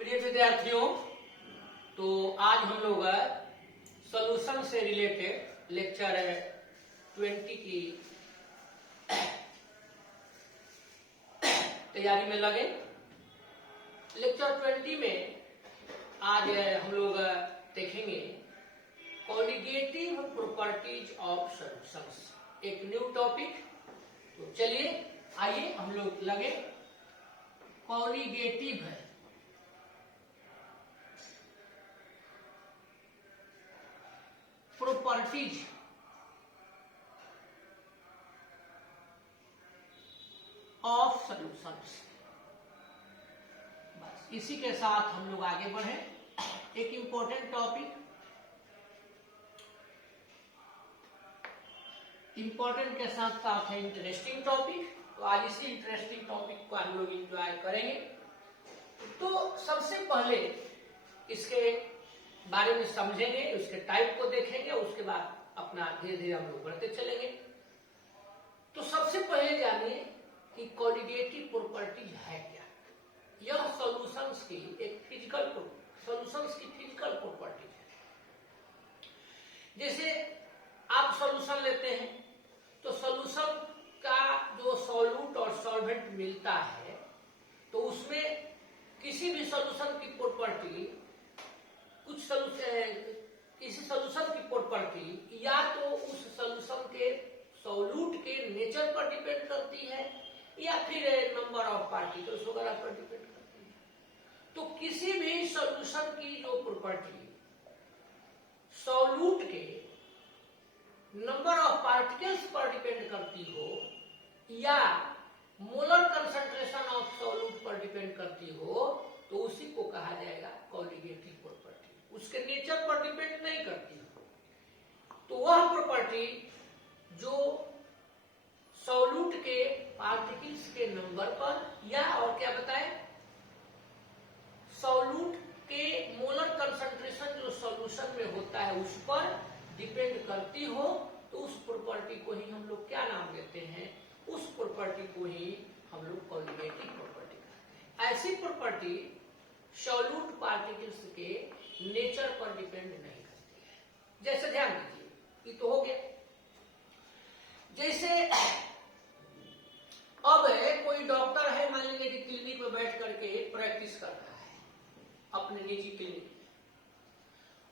प्रिय विद्यार्थियों, तो आज हम लोग सॉल्यूशन से रिलेटेड लेक्चर 20 की तैयारी में लगे। लेक्चर 20 में आज हम लोग देखेंगे कॉलिगेटिव प्रॉपर्टीज ऑफ सॉल्यूशंस, एक न्यू टॉपिक। तो चलिए आइए हम लोग लगे। कॉलिगेटिव है प्रॉपर्टीज ऑफ सॉल्यूशंस। बस इसी के साथ हम लोग आगे बढ़े। एक इंपॉर्टेंट टॉपिक, इंपॉर्टेंट के साथ साथ है इंटरेस्टिंग टॉपिक। तो आज इसी इंटरेस्टिंग टॉपिक को हम लोग एंजॉय करेंगे। तो सबसे पहले इसके बारे में समझेंगे, उसके टाइप को देखेंगे, उसके बाद अपना धीरे धीरे हम लोग बढ़ते चलेंगे। तो सबसे पहले जानिए कि कॉलिगेटिव प्रॉपर्टीज है क्या। यह सॉल्यूशंस की एक फिजिकल प्रॉपर्टीज है। जैसे आप सॉल्यूशन लेते हैं तो सॉल्यूशन का जो सॉल्यूट और सॉल्वेंट मिलता है, तो उसमें किसी भी सॉल्यूशन की प्रॉपर्टी, किसी सॉल्यूशन की प्रॉपर्टी या तो उस सॉल्यूशन के सॉल्यूट के नेचर पर डिपेंड करती है या फिर नंबर ऑफ पार्टिकल्स वगैरह पर डिपेंड करती है। तो किसी भी सॉल्यूशन की जो प्रॉपर्टी सॉल्यूट के नंबर ऑफ पार्टिकल्स पर डिपेंड करती हो या मोलर कंसंट्रेशन ऑफ सॉल्यूट पर डिपेंड करती हो, तो उसी को कहा जाएगा कॉलिगेटिव प्रॉपर्टी। उसके नेचर पर डिपेंड नहीं करती हो। तो वह प्रॉपर्टी जो सॉल्यूट के पार्टिकल्स के नंबर पर या और क्या बताए, सॉल्यूट के मोलर कंसंट्रेशन जो सॉल्यूशन में होता है उस पर डिपेंड करती हो, तो उस प्रॉपर्टी को ही हम लोग क्या नाम देते हैं, उस प्रॉपर्टी को ही हम लोग कॉलिगेटिव प्रॉपर्टी कहते हैं। ऐसी प्रॉपर्टी सॉल्यूट पार्टिकल्स के नेचर पर डिपेंड नहीं करती है। जैसे ध्यान दीजिए, ये तो हो गया। जैसे अब कोई डॉक्टर है, मान लीजिए कि क्लिनिक में बैठ करके प्रैक्टिस कर रहा है अपने निजी क्लिनिक में।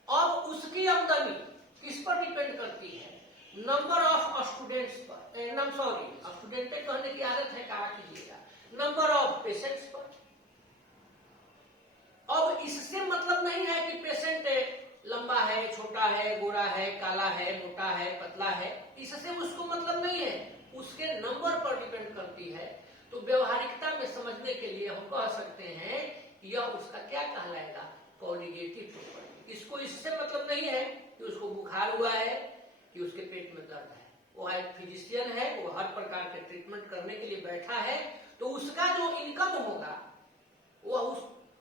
अब उसकी आमदनी किस पर डिपेंड करती है, नंबर ऑफ स्टूडेंट्स पर, स्टूडेंट कहने की आदत है, कहा कीजिएगा, नंबर ऑफ पेशेंट्स पर। अब इससे मतलब नहीं है कि पेशेंट लंबा है, छोटा है, गोरा है, काला है, मोटा है, पतला है, इससे उसको मतलब नहीं है, उसके नंबर पर डिपेंड करती है। तो व्यवहारिकता में समझने के लिए हम कह सकते हैं कि यह उसका क्या कहलाएगा, कॉलिगेटिव प्रॉपर्टी। इसको इससे मतलब नहीं है कि उसको बुखार हुआ है कि उसके पेट में दर्द है। वो एक फिजिशियन है, वो हर प्रकार के ट्रीटमेंट करने के लिए बैठा है, तो उसका जो इनकम होगा वह उस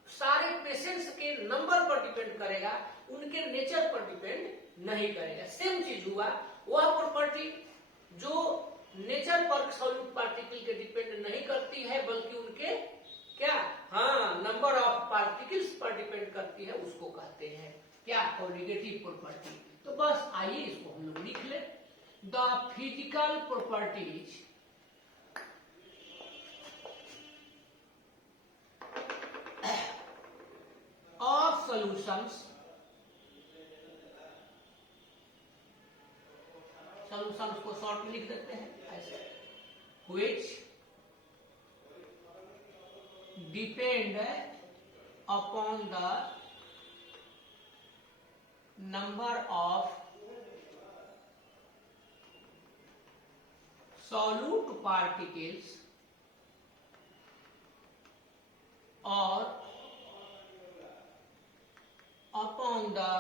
सारे पेशेंट्स के नंबर पर डिपेंड करेगा, उनके नेचर पर डिपेंड नहीं करेगा। सेम चीज हुआ, वह प्रॉपर्टी जो नेचर पर सॉल्यूट पार्टिकल के डिपेंड नहीं करती है, बल्कि उनके क्या, नंबर ऑफ पार्टिकल्स पर डिपेंड करती है, उसको कहते हैं क्या, कॉलिगेटिव प्रॉपर्टी। तो बस आइए इसको हम लोग लिख लें। The physical properties of solutions को शॉर्ट में लिख देते हैं ऐसे, which depend upon the number of solute particles or upon the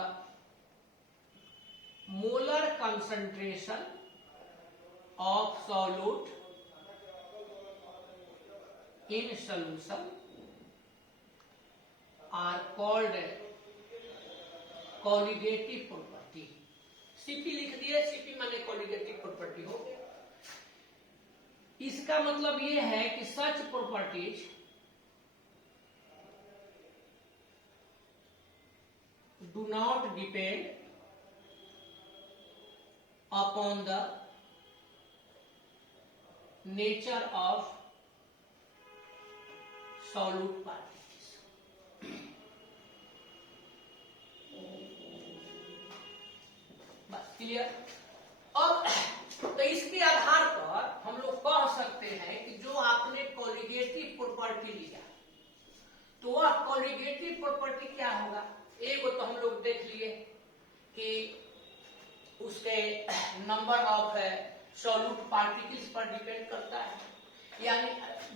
molar concentration of solute in solution are called colligative property. CP लिख दिए, सीपी माने कॉलिगेटिव प्रॉपर्टी हो गया। इसका मतलब यह है कि such properties do not depend upon the nature of solute particles. बस क्लियर। अब तो इसके आधार पर हम लोग कह सकते हैं कि जो आपने कोलिगेटिव प्रॉपर्टी लिया तो वह कोलिगेटिव प्रॉपर्टी क्या होगा। एक तो हम लोग देख लिए कि उसके नंबर ऑफ सॉल्यूट पार्टिकल्स पर डिपेंड करता है, यानी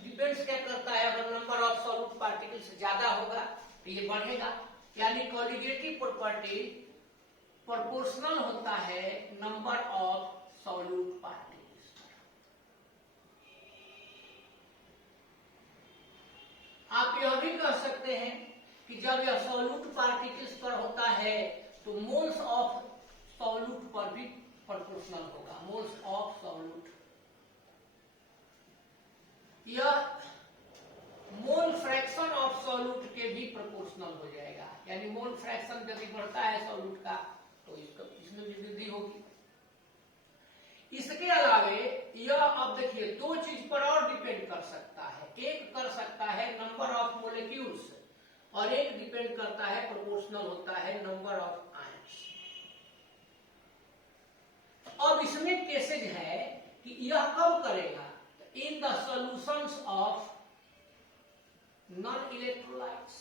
डिपेंड्स क्या करता है, अगर नंबर ऑफ सॉल्यूट पार्टिकल्स ज्यादा होगा तो ये बढ़ेगा, यानी कोलिगेटिव प्रॉपर्टी प्रोपोर्शनल होता है नंबर ऑफ सॉल्यूट पार्टिकल्स। आप यह भी कह सकते हैं कि जब यह सॉल्यूट पार्टिकल्स पर होता है तो मोल्स ऑफ सॉल्यूट पर भी प्रोपोर्शनल होगा। मोल्स ऑफ सॉल्यूट, यह मोल फ्रैक्शन ऑफ सॉल्यूट के भी प्रोपोर्शनल हो जाएगा, यानी मोल फ्रैक्शन यदि बढ़ता है सॉल्यूट का तो इसमें भी वृद्धि होगी। इसके अलावे यह अब देखिए दो चीज पर और डिपेंड कर सकता है, एक कर सकता है नंबर ऑफ मोलिक्यूल्स और एक डिपेंड करता है प्रोपोर्शनल होता है नंबर ऑफ आयंस। अब इसमें केसेज है कि यह कब करेगा, in the solutions of non electrolytes.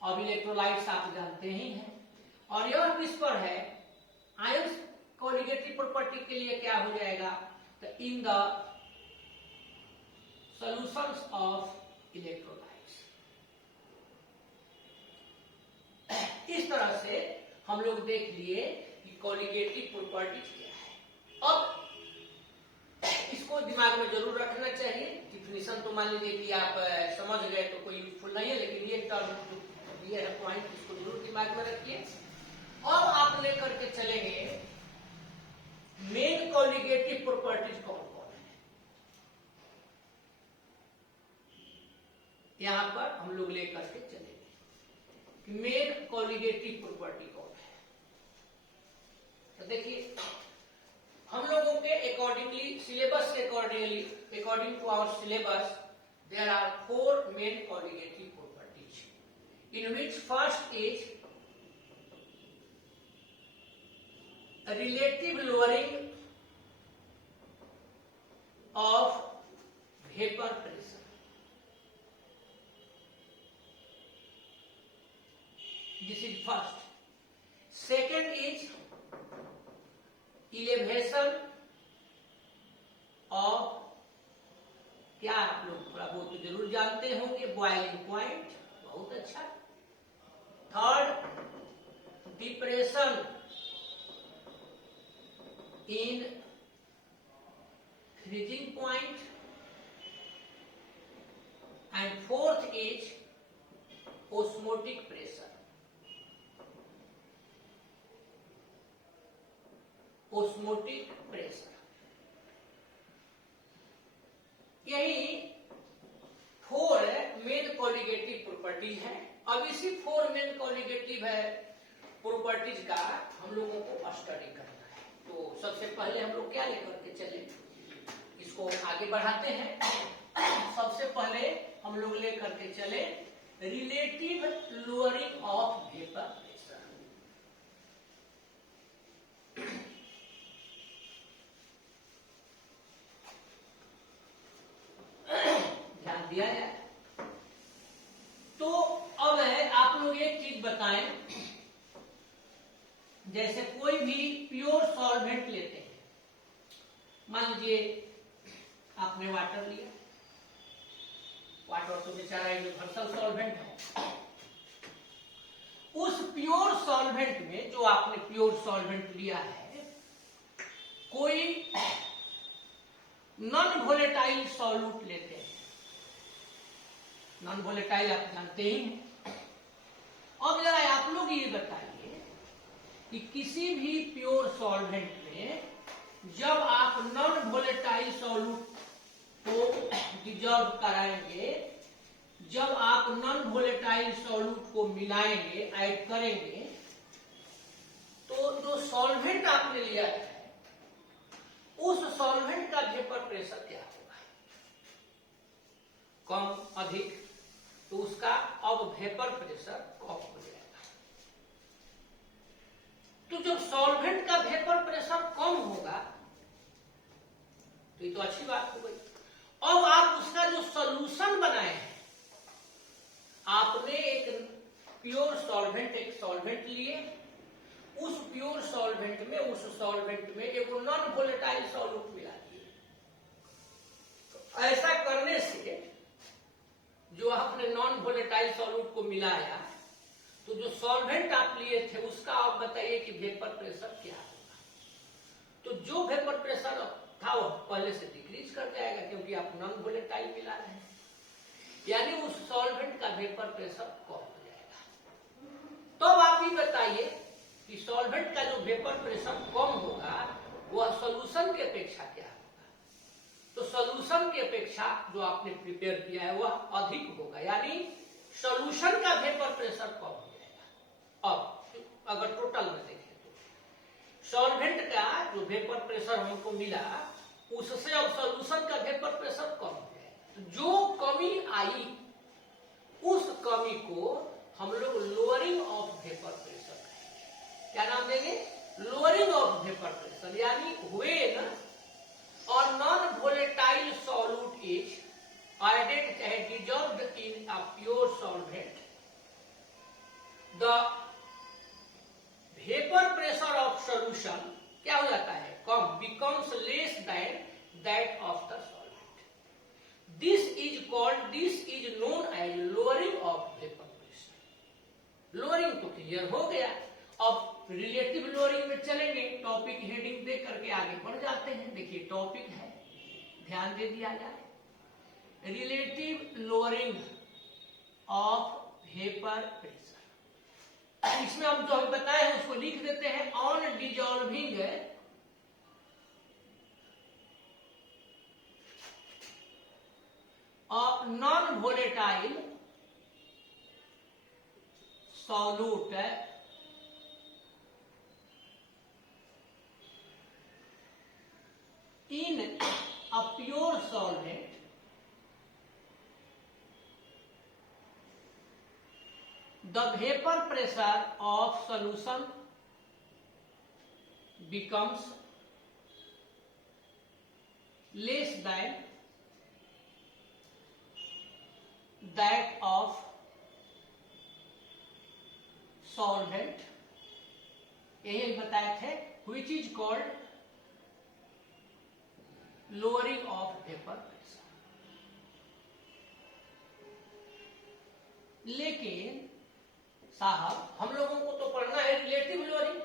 अब इलेक्ट्रोलाइट्स आप जानते ही हैं, और यह किस पर है, आयंस कोलिगेटिव प्रॉपर्टी के लिए क्या हो जाएगा, तो in the solutions of electrolytes. इस तरह से हम लोग देख लिए कि कोलिगेटिव प्रॉपर्टीज क्या है। अब इसको दिमाग में जरूर रखना चाहिए। डिफिनीशन तो मान लीजिए कि आप समझ गए तो कोई यूजफुल नहीं है, लेकिन ये टर्म ये है पॉइंट, इसको जरूर दिमाग में रखिए। अब आप लेकर के चलेंगे मेन कोलिगेटिव प्रॉपर्टीज कौन कौन है। यहां पर हम लोग लेकर के चलेंगे मेन कोलिगेटिव प्रॉपर्टी कौन है। तो देखिए हम लोगों के अकॉर्डिंगली सिलेबस के according to our syllabus there are 4 main colligative properties, in which first is relative lowering of vapor pressure. This is first. Second is elevation of, क्या आप लोग थोड़ा बहुत जरूर जानते होंगे, बॉइलिंग पॉइंट, बहुत अच्छा। Third depression in freezing point, and fourth is osmotic pressure. Osmotic pressure, यही 4 मेन कोलिगेटिव प्रॉपर्टीज है। अब इसी 4 मेन कोलिगेटिव है प्रॉपर्टीज का हम लोगों को स्टडी करना है। तो सबसे पहले हम लोग क्या लेकर के चले, इसको आगे बढ़ाते हैं। सबसे पहले हम लोग लेकर के चले relative lowering of vapour pressure. ध्यान दिया जाए तो अब है आप लोग एक चीज बताएं, जैसे कोई भी प्योर सॉल्वेंट लेते हैं, मान लीजिए आपने वाटर लिया, वाटर तो बेचारा यूनिवर्सल सॉल्वेंट है। उस प्योर सॉल्वेंट में, जो आपने प्योर सॉल्वेंट लिया है, कोई नॉन वोलेटाइल सॉल्यूट लेते हैं। नॉन वोलेटाइल आप जानते ही हैं। अब जरा आप लोग ये बताइए कि किसी भी प्योर सॉल्वेंट में जब आप नॉन वोलेटाइल सॉल्यूट को डिजॉल्व कराएंगे, जब आप नॉन वोलेटाइल वोलेटाइल सॉल्यूट को मिलाएंगे, ऐड करेंगे, तो जो सॉल्वेंट आपने लिया है उस सॉल्वेंट का वेपर प्रेशर क्या होगा, कम अधिक, तो उसका अब वेपर प्रेशर कम हो जाएगा। तो जब सॉल्वेंट का वेपर प्रेशर कम होगा तो ये तो अच्छी बात हो गई। अब आप उसका जो सॉल्यूशन बनाए हैं, आपने एक प्योर सॉल्वेंट, एक सॉल्वेंट लिए, उस प्योर सॉल्वेंट में, उस सॉल्वेंट में एक नॉन वोलेटाइल सॉल्यूट मिला दिए। तो ऐसा करने से जो आपने नॉन वोलेटाइल सॉल्यूट को मिलाया, तो जो सॉल्वेंट आप लिए थे उसका आप बताइए कि वेपर प्रेशर क्या होगा। तो जो वेपर प्रेशर था वो पहले से डिक्रीज कर जाएगा, क्योंकि आप नॉन वोलेटाइल मिला रहे हैं, यानी उस सॉल्वेंट का वेपर प्रेशर कम हो जाएगा। तो आप ही बताइए कि सॉल्वेंट का जो वेपर प्रेशर कम होगा वह सॉल्यूशन की अपेक्षा क्या होगा। तो सॉल्यूशन की अपेक्षा जो आपने प्रिपेयर किया है वह अधिक होगा, यानी सॉल्यूशन का वेपर प्रेशर कम हो जाएगा। अब अगर टोटल में देखें तो सॉल्वेंट का जो वेपर प्रेशर हमको मिला उससे अब सॉल्यूशन का वेपर प्रेशर कम हो जाएगा। जो कमी आई उस कमी को हम लोग लोअरिंग ऑफ वेपर प्रेशर कहेंगे। क्या नाम देंगे? लोअरिंग ऑफ वेपर प्रेशर, यानी when a non-volatile solute is added चाहे dissolved in a pure solvent, the vapor pressure of solution क्या हो जाता है? कम, becomes less than that of the solvent. This is known as lowering of vapor pressure. Lowering तो clear हो गया। अब relative lowering में चलेंगे, टॉपिक हेडिंग दे करके आगे बढ़ जाते हैं। देखिए टॉपिक है, ध्यान दे दिया जाए, relative lowering of vapour pressure. इसमें हम जो अभी बताए हैं उसको लिख देते हैं, on dissolving of non volatile solute in a pure solvent, the vapor pressure of solution becomes less than that of solvent, यही बताए थे, which is called lowering of vapour pressure. लेकिन साहब हम लोगों को तो पढ़ना है रिलेटिव लोअरिंग।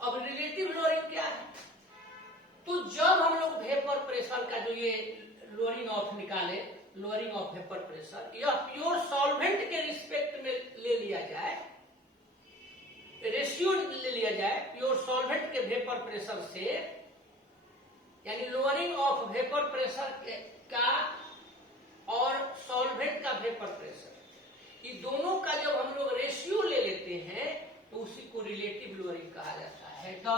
अब रिलेटिव लोअरिंग क्या है? तो जब हम लोग वेपर प्रेशर का जो ये लोअरिंग ऑफ निकाले, लोअरिंग ऑफ वेपर प्रेशर, यह प्योर सॉल्वेंट के रिस्पेक्ट में ले लिया जाए, रेशियो ले लिया जाए प्योर सॉल्वेंट के वेपर प्रेशर से, यानी लोअरिंग ऑफ वेपर प्रेशर का और सॉल्वेंट का वेपर प्रेशर, ये दोनों का जब हम लोग रेशियो ले लेते हैं तो उसी को रिलेटिव लोअरिंग कहा जाता है। तो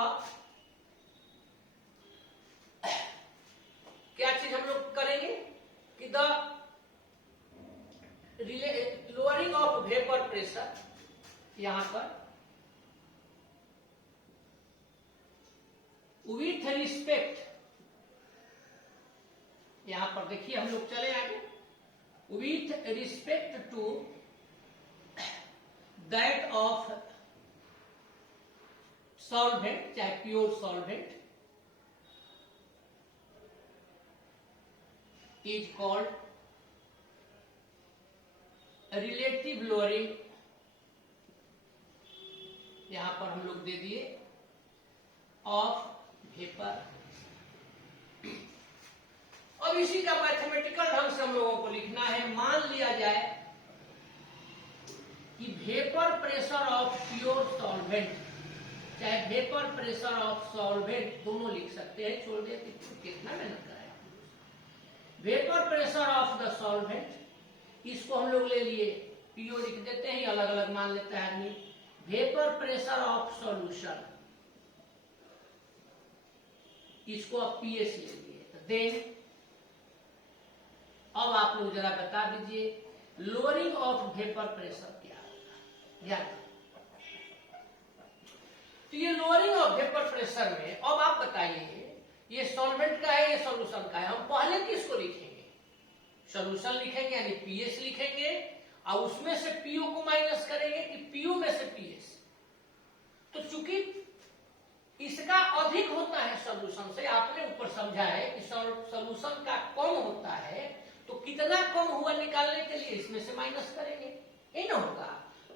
क्या चीज हम लोग करेंगे कि the lowering of vapour pressure, यहां पर विथ रिस्पेक्ट, यहां पर देखिए हम लोग चले आगे, with respect to that of solvent, चाहे pure solvent, is called relative lowering. यहां पर हम लोग दे दिए ऑफ वेपर। अब इसी का मैथमेटिकल ढंग से हम लोगों को लिखना है। मान लिया जाए कि vapour pressure of pure solvent, चाहे वेपर प्रेशर ऑफ सॉल्वेंट, दोनों लिख सकते हैं, छोड़ दिया कितना मेहनत कराया। Vapour pressure of the solvent, इसको हम लोग ले लिए पीओ लिख देते हैं, अलग अलग मान लेता है आदमी। वेपर प्रेशर ऑफ सॉल्यूशन, इसको आप पीएस लेंगे। तो देन अब आप लोग जरा बता दीजिए लोअरिंग ऑफ वेपर प्रेशर क्या होगा, ध्यान। तो ये लोअरिंग ऑफ वेपर प्रेशर में अब आप बताइए ये सॉल्वेंट का है, ये सॉल्यूशन का है। हम पहले किसको लिखेंगे? सॉल्यूशन लिखेंगे यानी पीएस लिखेंगे, और उसमें से पीओ को माइनस करेंगे कि पीओ में से पीएस। तो चूंकि इसका अधिक होता है सॉल्यूशन से, आपने ऊपर समझा है कि सॉल्यूशन का कम होता है, तो कितना कम हुआ निकालने के लिए इसमें से माइनस करेंगे, ये ना होगा।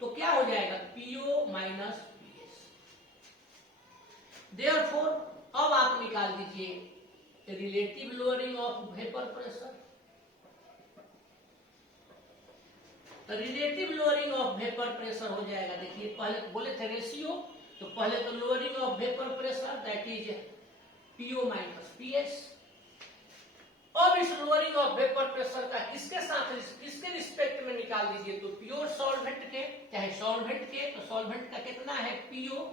तो क्या हो जाएगा? PO minus PS. देयरफॉर अब आप निकाल दीजिए relative lowering of vapour pressure. तो relative lowering of vapour pressure हो जाएगा, देखिए पहले बोले थे रेशियो, तो पहले तो lowering of vapour pressure that is PO minus PS. अब इस लोअरिंग ऑफ वेपर प्रेशर का किसके साथ, किसके रिस्पेक्ट में निकाल दीजिए? तो प्योर सॉल्वेंट के, चाहे सॉल्वेंट के, तो सॉल्वेंट का कितना है? पीओ।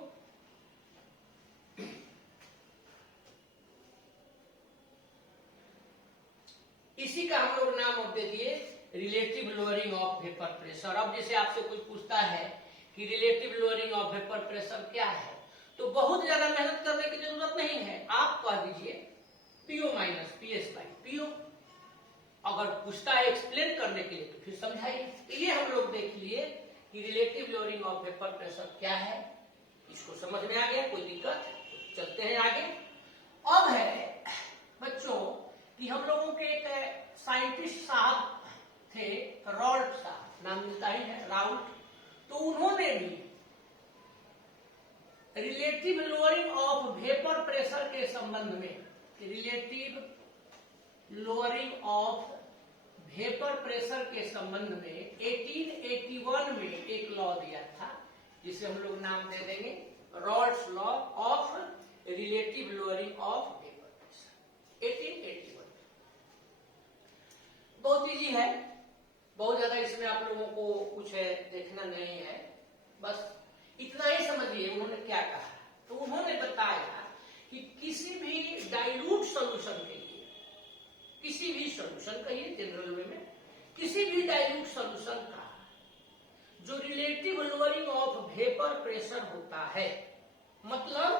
इसी का हम लोग नाम अब दे दिए relative lowering of vapour pressure. अब जैसे आपसे कुछ पूछता है कि relative lowering of vapour pressure क्या है, तो बहुत ज्यादा मेहनत करने की जरूरत नहीं है, आप कह दीजिए PO minus PS by PO. अगर पूछता है एक्सप्लेन करने के लिए तो फिर समझाइए। तो ये हम लोग देख लिए कि relative lowering of vapour pressure क्या है, इसको समझ में आ गया, कोई दिक्कत? चलते हैं आगे। अब है बच्चों कि हम लोगों के एक साइंटिस्ट साहब थे, राउल्ट साहब, नाम मिलता ही है राउल्ट। तो उन्होंने भी relative lowering of vapour pressure के संबंध में, relative lowering of vapour pressure के संबंध में 1881 में एक लॉ दिया था, जिसे हम लोग नाम दे देंगे Raoult's law of relative lowering of vapour pressure 1881। बहुत इजी है, बहुत ज्यादा इसमें आप लोगों को कुछ देखना नहीं है, बस इतना ही समझिए उन्होंने क्या कहा। तो उन्होंने बताया कि किसी भी डाइल्यूट सॉल्यूशन के लिए, किसी भी सॉल्यूशन कहिए जनरल वे में, किसी भी डाइल्यूट सॉल्यूशन का जो relative lowering of vapour pressure होता है, मतलब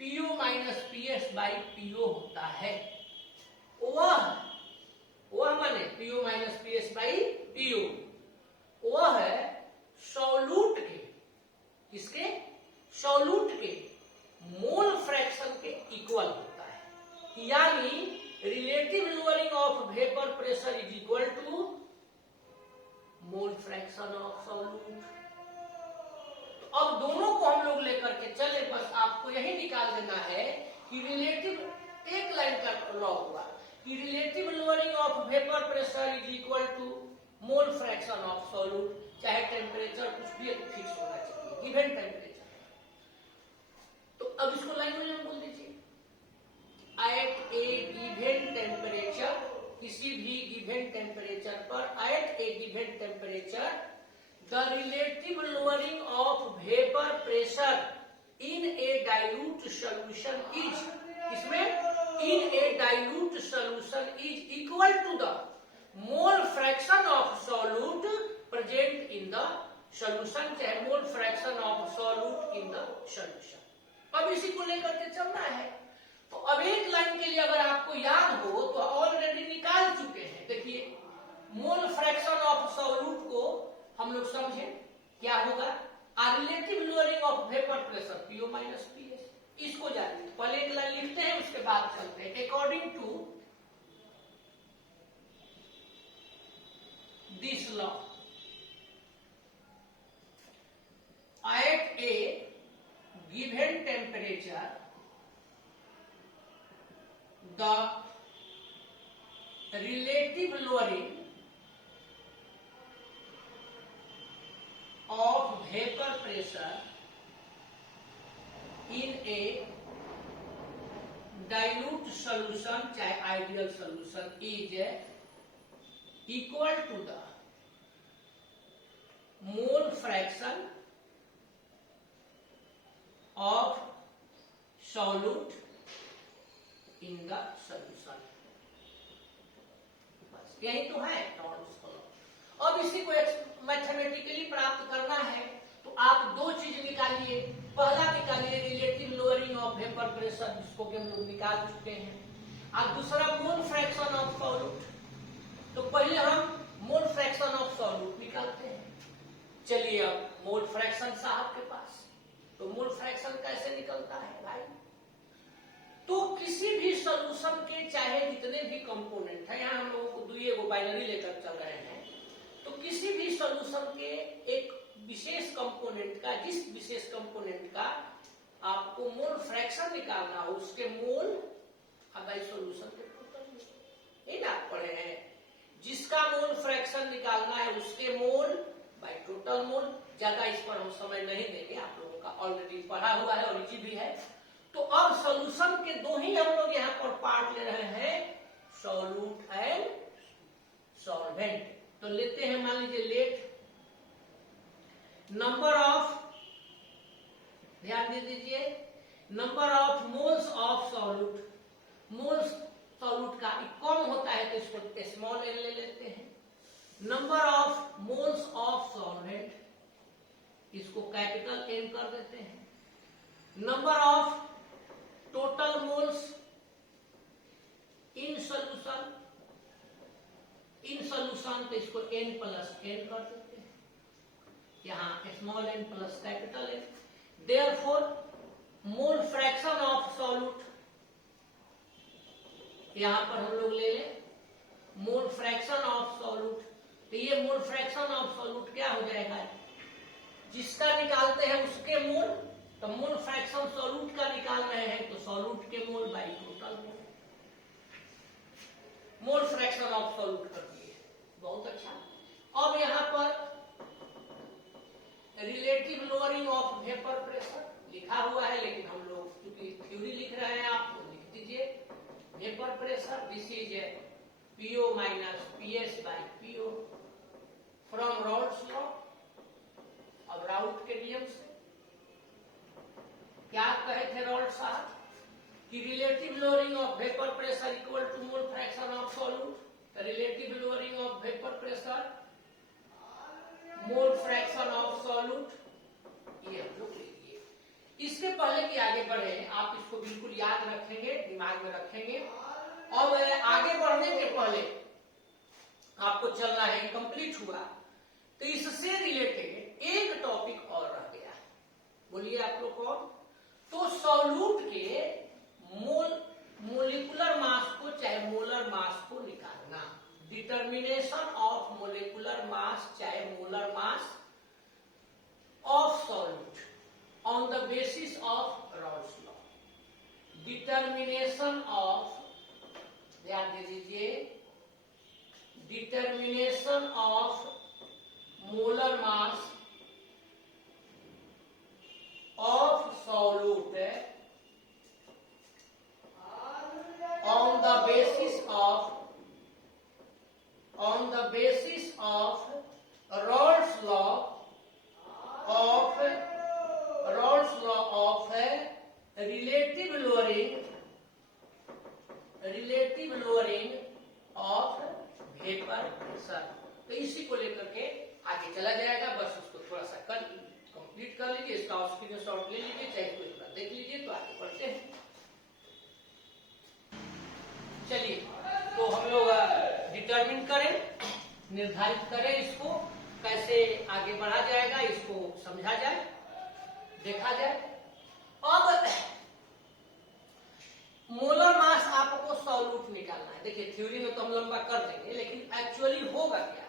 PO minus PS by PO होता है, वह माने PO minus PS by PO, वह है सॉल्यूट के, किसके? सॉल्यूट के मोल फ्रैक्शन के इक्वल होता है। यानी relative lowering of vapour pressure is equal to mole fraction of solute. तो अब दोनों को हम लोग लेकर के चले, बस आपको यही निकाल देना है कि रिलेटिव, एक लाइन का लॉ हुआ कि relative lowering of vapour pressure is equal to mole fraction of solute, चाहे टेम्परेचर कुछ भी फिक्स होना चाहिए, गिवन टेम्परेचर। तो अब इसको लाइन में बोल दीजिए, एट ए गिवन टेम्परेचर, किसी भी गिवन टेम्परेचर पर, at a given temperature the relative lowering of vapour pressure in a dilute solution is, इसमें in a dilute solution is equal to the mole fraction of solute present in the solution, चाहे mole fraction of solute in the solution. अब इसी को लेकर के चलना है। तो अब एक लाइन के लिए अगर आपको याद हो तो ऑलरेडी निकाल चुके हैं। देखिए मोल फ्रैक्शन ऑफ सॉल्यूट को हम लोग समझे क्या होगा, relative lowering of vapour pressure PO minus PS, इसको जानिए। पहले एक लाइन लिखते हैं, उसके बाद चलते हैं। According to this law at a given temperature the relative lowering of vapor pressure in a dilute solution, चाहे ideal solution, is equal to the का सॉल्यूशन। बस यही तो है नॉर्म्स फॉलो। अब इसी को मैथमेटिकली प्राप्त करना है तो आप दो चीज निकालिए। पहला निकालिए relative lowering of vapour pressure, जिसको कि हम लोग निकाल चुके हैं, और दूसरा मोल फ्रैक्शन ऑफ सॉल्यूट। तो पहले हम मोल फ्रैक्शन ऑफ सॉल्यूट निकालते हैं। चलिए अब मोल फ्रैक्शन साहब के पास, तो मोल फ्रैक्शन कैसे निकलता है भाई? तो किसी भी सॉल्यूशन के चाहे जितने भी कंपोनेंट है, यहाँ हम लोगों को दुइये को बाइनरी लेकर चल रहे हैं, तो किसी भी सॉल्यूशन के एक विशेष कंपोनेंट का, जिस विशेष कंपोनेंट का आपको मोल फ्रैक्शन निकालना हो, उसके मोल अब सॉल्यूशन के टोटल, ये आप पढ़े हैं, जिसका मोल फ्रैक्शन निकालना है उसके मोल बाय टोटल मोल। ज्यादा इस पर हम समय नहीं देंगे, आप लोगों का ऑलरेडी पढ़ा हुआ है और इजी भी है। तो अब सॉल्यूशन के दो ही हम लोग यहाँ पर पार्ट ले रहे हैं, सॉल्यूट एंड सॉल्वेंट। तो लेते हैं, मान लीजिए लेट नंबर ऑफ, ध्यान दे दीजिए, number of moles of solute. Moles solute का कम होता है तो इसको स्मॉल एन ले लेते हैं। Number of moles of solvent, इसको कैपिटल एन कर देते हैं। Number of total moles in solution, in solution तो इसको एन प्लस एन कर देते हैं, यहां small n plus capital N. Therefore mole fraction of solute, यहां पर हम लोग ले लें मोल फ्रैक्शन ऑफ सॉल्यूट। तो ये मोल फ्रैक्शन ऑफ सॉल्यूट क्या हो जाएगा, जिसका निकालते हैं उसके मोल, तो मोल फ्रैक्शन सॉल्यूट का निकाल रहे हैं तो सॉल्यूट के mole by total mole, mole fraction of solute कर दिए। बहुत अच्छा। अब यहां पर relative lowering of vapour pressure लिखा हुआ है, लेकिन हम लोग क्योंकि थ्योरी लिख रहे हैं, आप तो लिख दीजिए vapour pressure, this is PO minus PS by PO from Raoult's law. अब राउल्ट के नियम से क्या कहे थे राउल्ट साहब कि relative lowering of vapour pressure equal to mole fraction of solute. Relative lowering of vapour pressure mole fraction of solute, ये हम लोग लिखिए। इसके पहले कि आगे बढ़े, आप इसको बिल्कुल याद रखेंगे, दिमाग में रखेंगे। और आगे बढ़ने के पहले आपको चलना है, कंप्लीट हुआ तो इससे रिलेटेड एक टॉपिक और रह गया, बोलिए आप लोग कौन? तो सॉल्यूट के मोलिकुलर मास को चाहे मोलर मास को निकालना, डिटर्मिनेशन ऑफ मोलिकुलर मास चाहे molar mass of solute on the basis of Raoult's law. Determination of, ध्यान दे दीजिए, determination of molar mass of solute on the basis of Raoult's law of relative lowering of vapor pressure। तो इसी को लेकर के आगे चला जाएगा, बस उसको थोड़ा सा कंप्लीट कर लीजिए, इसका स्क्रीनशॉट ले लीजिए, चाहे कोई देख लीजिए, तो आगे बढ़ते हैं। चलिए, तो हम लोग डिटरमिन करें, निर्धारित करें इसको कैसे आगे बढ़ा जाएगा, इसको समझा जाए, देखा जाए। अब मोलर मास आपको सॉल्यूट निकालना है। देखिए थ्योरी में तो हम लंबा कर देंगे, लेकिन एक्चुअली होगा क्या?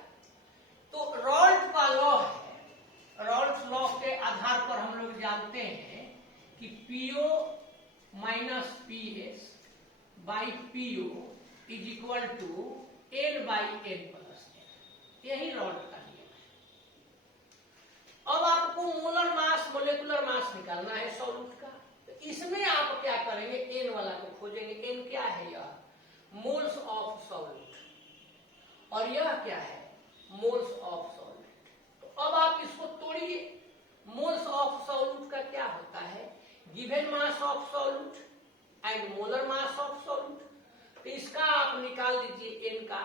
तो राउल्ट का लॉ है, राउल्ट लॉ के आधार पर हम लोग जानते हैं कि PO minus PS by PO is equal to N by N plus N, यही राउल्ट का नियम है। अब आपको मोलर मास, मोलिकुलर मास निकालना है सॉल्यूट का, तो इसमें आप क्या करेंगे, N वाला को खोजेंगे। N क्या है? यह मोल्स ऑफ सॉल्यूट, और यह क्या है? Moles of solvent. तो अब आप इसको तोड़िए। मोल्स ऑफ सॉल्यूट का क्या होता है? Given mass of solute and molar mass of solute. आप निकाल दीजिए n का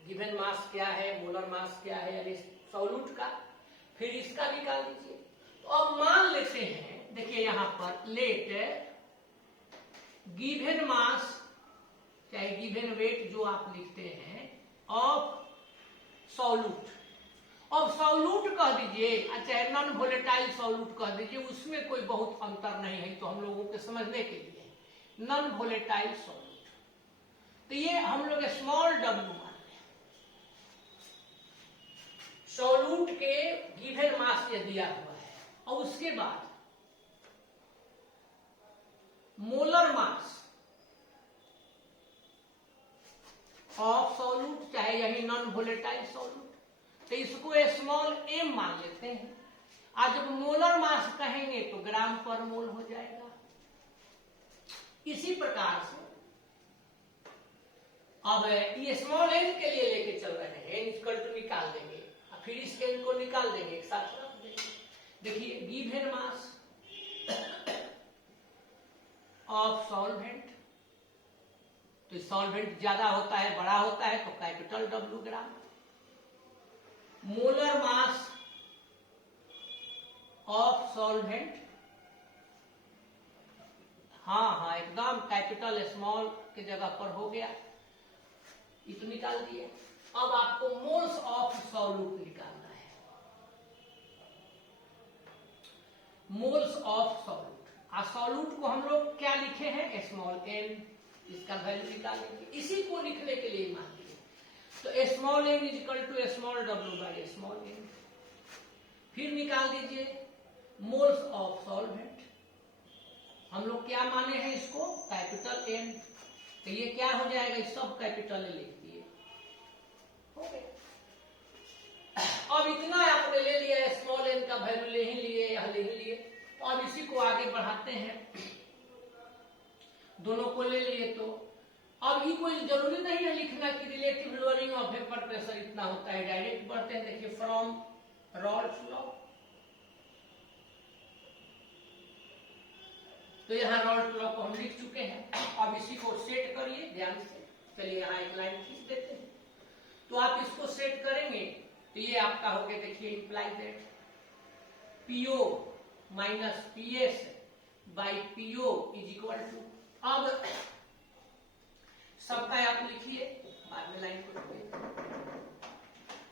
गिवन मास क्या है, मोलर मास क्या है यानी सॉल्यूट का, फिर इसका निकाल दीजिए। तो अब मान लेते हैं, देखिए यहां पर लेट गिवन मास चाहे गिवन वेट जो आप लिखते हैं ऑफ सॉल्यूट, अब सॉल्यूट कह दीजिए चाहे नॉन वोलेटाइल सॉल्यूट कह दीजिए, उसमें कोई बहुत अंतर नहीं है, तो हम लोगों के समझने के लिए नॉन वोलेटाइल सॉल्यूट, तो ये हम लोग स्मॉल डब्ल्यू मान रहे हैं। सॉल्यूट के गिवन मास ये दिया हुआ है, और उसके बाद मोलर मास ऑफ सॉल्यूट चाहे यही नॉन वोलेटाइल सॉल्यूट, तो इसको स्मॉल m मान लेते हैं। आज जब मोलर मास कहेंगे तो ग्राम पर मोल हो जाएगा। इसी प्रकार से अब ये स्मॉल n के लिए लेके चल रहे हैं, n इक्वल टू निकाल देंगे, फिर इस n को निकाल देंगे, एक साथ रख देंगे। देखिए गिवन मास ऑफ सॉल्वेंट, तो सॉल्वेंट ज्यादा होता है, बड़ा होता है, तो capital W gram. Molar mass of solvent, हाँ एकदम कैपिटल स्मॉल के जगह पर हो गया, ये तो निकाल दिए। अब आपको मोल्स ऑफ सॉल्यूट निकालना है, मोल्स ऑफ सॉल्यूट। सॉल्यूट को हम लोग क्या लिखे हैं, स्मॉल n, इसका वैल्यू निकालेंगे, इसी को लिखने के लिए मान लीजिए, तो small n is equal to small w by small n। फिर निकाल दीजिए मोल्स ऑफ सॉल्वेंट, हम लोग क्या माने हैं इसको, कैपिटल N, तो ये क्या हो जाएगा, सब कैपिटल लिख दिए, हो गया। अब इतना आपने ले लिया, स्मॉल n का वैल्यू ले ही लिए, यह ले ही लिए, तो अब इसी को आगे बढ़ाते हैं, दोनों को ले लिए। तो अब ये कोई जरूरी नहीं है लिखना कि relative lowering of vapour pressure इतना होता है, डायरेक्ट बढ़ते हैं। देखिए फ्रॉम रॉल्स लॉ, तो यहाँ रॉल्स लॉ को हम लिख चुके हैं। अब इसी को सेट करिए ध्यान से, चलिए यहाँ एक लाइन खींच देते हैं। तो आप इसको सेट करेंगे तो ये आपका हो गया, देखिए imply that PO minus PS by PO is equal to, अब सबका आप लिखिए, बाद में लाइन को लिखिए।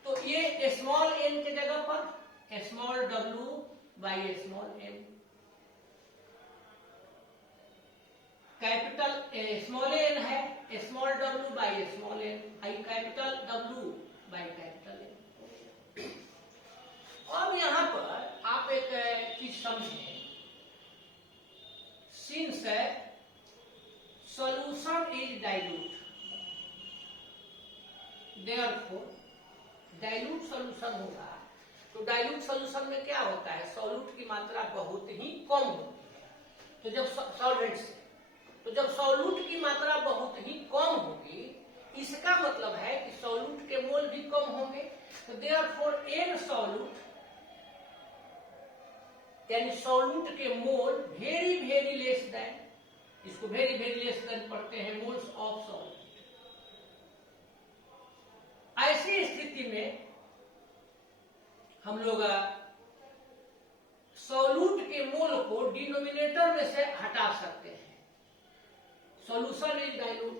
तो ये स्मॉल n के जगह पर small w by small m, capital small n है, small w by small n, capital w by capital n। अब यहां पर आप एक चीज समझें, since solution is dilute, therefore dilute solution होगा, तो dilute solution में क्या होता है, सॉल्यूट की मात्रा बहुत ही कम होती है। तो जब सॉल्वेंट से, तो जब सॉल्यूट की मात्रा बहुत ही कम होगी, इसका मतलब है कि सॉल्यूट के मोल भी कम होंगे। तो therefore n सॉल्यूट यानी सॉल्यूट के mole very very less then, इसको वेरी वेरी लेस देन पढ़ते हैं, मोल्स ऑफ सॉल्यूट। ऐसी स्थिति में हम लोग सॉल्यूट के मोल को डिनोमिनेटर में से हटा सकते हैं। सॉल्यूशन इज डाइल्यूट,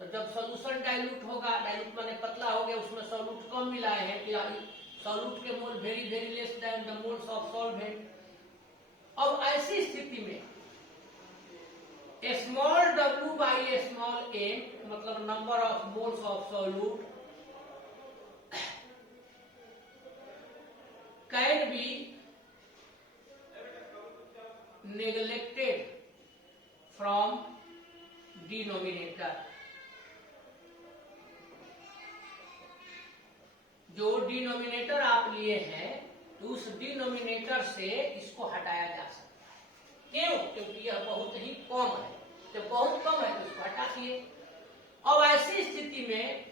तो जब सॉल्यूशन डाइल्यूट होगा, डाइल्यूट माने पतला हो गया, उसमें सॉल्यूट कम मिलाए हैं, सॉल्यूट के mole very very less than the moles of solvent. अब ऐसी स्थिति में small w by small n, मतलब number of moles of solute, can be neglected from denominator. जो डिनोमिनेटर आप लिए हैं, तो उस डिनोमिनेटर से इसको हटाया जा सकता है। क्यों? क्योंकि यह बहुत ही कम है, जब बहुत कम है तो इसको हटा दिए। अब ऐसी स्थिति में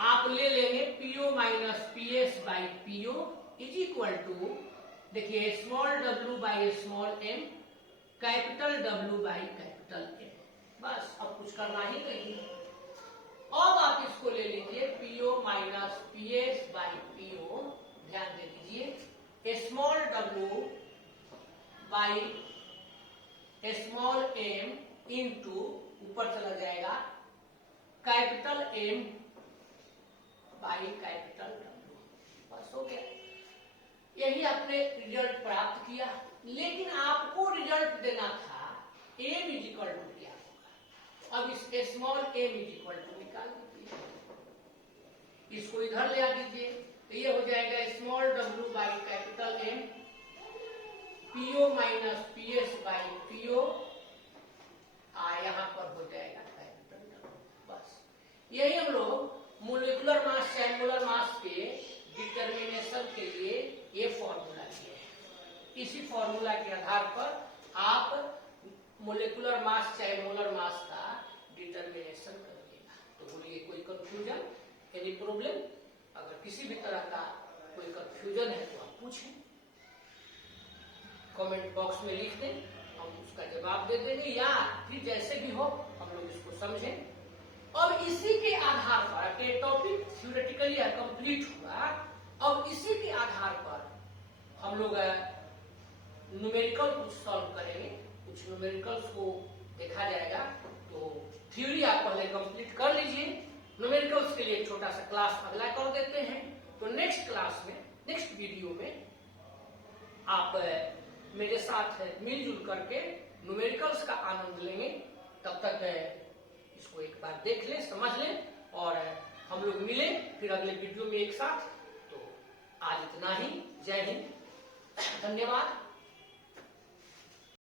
आप ले लेंगे PO minus PS by PO is equal to, देखिए small w by small m, capital W by capital M, बस अब कुछ करना ही नहीं है। अब आप इसको ले लीजिए PO minus PS by PO, ध्यान दे दीजिए, स्मॉल डब्ल्यू बाई स्मॉल एम इंटू ऊपर चला जाएगा capital M by capital W, बस हो गया। यही आपने रिजल्ट प्राप्त किया, लेकिन आपको रिजल्ट देना था एम इज इक्वल टू क्या होगा। अब इस small m is equal to निकाल दीजिए, इसको इधर ले आ दीजिए, तो ये हो जाएगा स्मॉल डब्ल्यू by capital M PO minus PS by PO, यहां पर हो जाएगा कैपिटल डब्ल्यू। बस यही हम लोग मोलिकुलर मास चाहे मोलर मास के डिटर्मिनेशन के लिए ये फॉर्मूला लिए हैं। इसी फॉर्मूला के आधार पर आप मोलिकुलर मास चाहे मोलर मास का डिटर्मिनेशन करिएगा। तो बोलिए कोई कंफ्यूजन, एनी प्रॉब्लम? अगर किसी भी तरह का कोई कंफ्यूजन है तो आप पूछें, कमेंट बॉक्स में लिख दें, हम उसका जवाब दे देंगे, या फिर जैसे भी हो हम लोग इसको समझें। और इसी के आधार पर टॉपिक थ्योरेटिकली कंप्लीट हुआ। अब इसी के आधार पर हम लोग न्यूमेरिकल कुछ सॉल्व करेंगे, कुछ न्यूमेरिकल्स को देखा जाएगा। तो थ्योरी आप पहले कंप्लीट कर लीजिए, न्यूमेरिकल्स के लिए एक छोटा सा क्लास अगला कर देते हैं। तो नेक्स्ट क्लास में, नेक्स्ट वीडियो में आप मेरे साथ मिलजुल करके न्यूमेरिकल्स का आनंद लेंगे। तब तक इसको एक बार देख लें, समझ लें, और हम लोग मिलें फिर अगले वीडियो में एक साथ। तो आज इतना ही, जय हिंद, धन्यवाद।